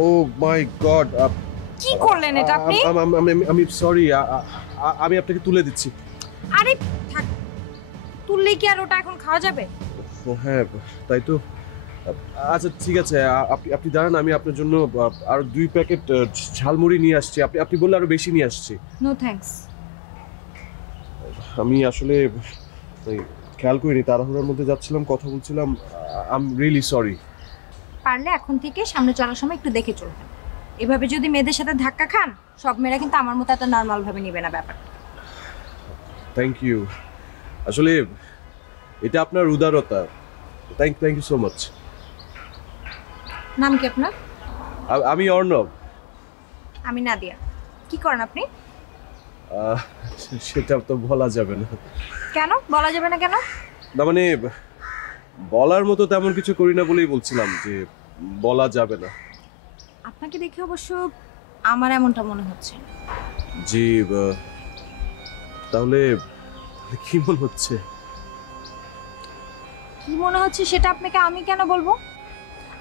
ও মাই god, কি করলেন এটা আপনি? আমি সরি, আমি আপনাকে তুলে দিচ্ছি। আরে থাক, তুললেই কি আর ওটা এখন খাওয়া যাবে? ও হ্যাঁ, তাই তো। আচ্ছা ঠিক আছে, আপনি আপনি দাঁড়ান, আমি আপনার জন্য আরো 2 প্যাকেট ঝালমুড়ি নিয়ে আসছি। আপনি আপনি বললে আরো বেশি নিয়ে আসছি। No thanks. আমি আসলে খেয়াল করিনি, তাড়াহুড়োর মধ্যে যাচ্ছিলাম, কথা বলছিলাম। I am really sorry. পারলে এখন থেকে সামনে চলার সময় একটু দেখে চলবেন। এভাবে যদি মেয়েদের সাথে ধাক্কা খান, সব মেয়েরা কিন্তু আমার মতো এত নর্মাল ভাবে নেবে না ব্যাপার। Thank you. আসলে এটা আপনার উদারতা। Thank you so much. নাম কি আপনার? আমি অর্ণব। আমি নাদিয়া। কি করেন আপনি? আহ, সেটা তো বলা যাবে না। কেন বলা যাবে না কেন? না মানে বলার মতো তেমন কিছু করি না বলেই বলছিলাম যে বলা যাবে না। আপনাকে দেখে অবশ্য আমার এমনটা মনে হচ্ছে। জি, তাহলে কি মনে হচ্ছে? কি মনে হচ্ছে সেটা আপনাকে আমি কেন বলবো?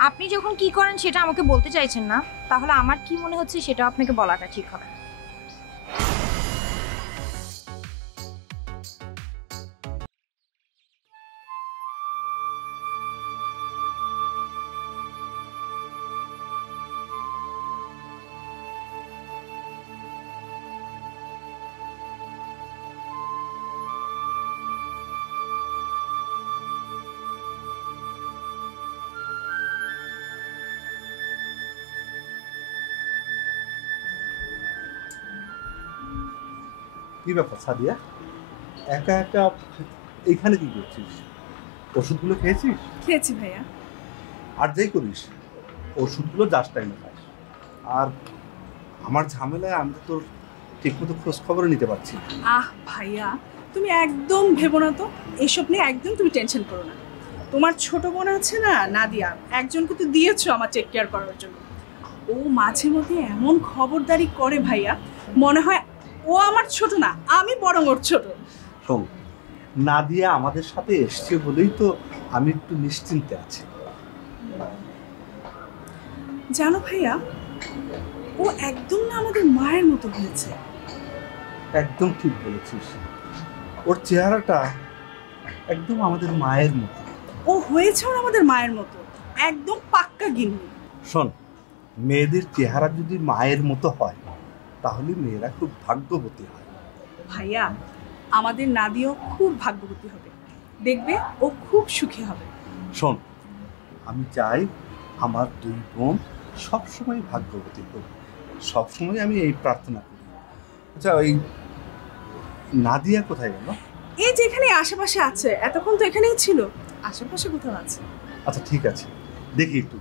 আপনি যখন কি করেন সেটা আমাকে বলতে চাইছেন না, তাহলে আমার কি মনে হচ্ছে সেটা আপনাকে বলাটা ঠিক হবে। কি ব্যাপার সাদিয়া, একা একা এইখানে কি করছিস? ওষুধগুলো খেয়েছিস? খেয়েছি ভাইয়া। আর যেই করিস ওষুধগুলো জাস্ট টাইমে খাস। আর আমার ঝামেলায় আমি তো তোর ঠিকমতো খোঁজ খবরও নিতে পারছি না। আহ ভাইয়া, তুমি একদম ভেবো না তো, এসব নিয়ে একদম তুমি টেনশন করো না। তোমার ছোট বোন আছে না নাদিয়া, একজনকে তো দিয়েছো আমার টেক কেয়ার করার জন্য। ও মাঝে মধ্যে এমন খবরদারি করে ভাইয়া, মনে হয় ও আমার ছোট না, আমি বরং ওর ছোট। শোন, নাদিয়া আমাদের সাথে এসছে বলেই তো আমি একটু নিশ্চিন্তে আছি। জানো ভাইয়া, ও একদম না আমাদের মায়ের মতো হয়েছে। একদম ঠিক বলেছিস, ওর চেহারাটা একদম আমাদের মায়ের মতো। ও হয়েছে ওর আমাদের মায়ের মতো, একদম পাক্কা গিন্নি। শোন, মেয়েদের চেহারা যদি মায়ের মতো হয় তাহলে মেয়েরা খুব ভাগ্যবতী হয়। ভাইয়া, আমাদের নাদিয়াও খুব ভাগ্যবতী হবে, দেখবে ও খুব সুখী হবে। শোন, আমি চাই আমার 2 বোন সবসময় ভাগ্যবতী হোক, সবসময় আমি এই প্রার্থনা করি। আচ্ছা, ওই নাদিয়া কোথায় গেল? এই যে এখানে আশেপাশে আছে, এতক্ষণ তো এখানেই ছিল, আশেপাশে কোথাও আছে। আচ্ছা ঠিক আছে, দেখি একটু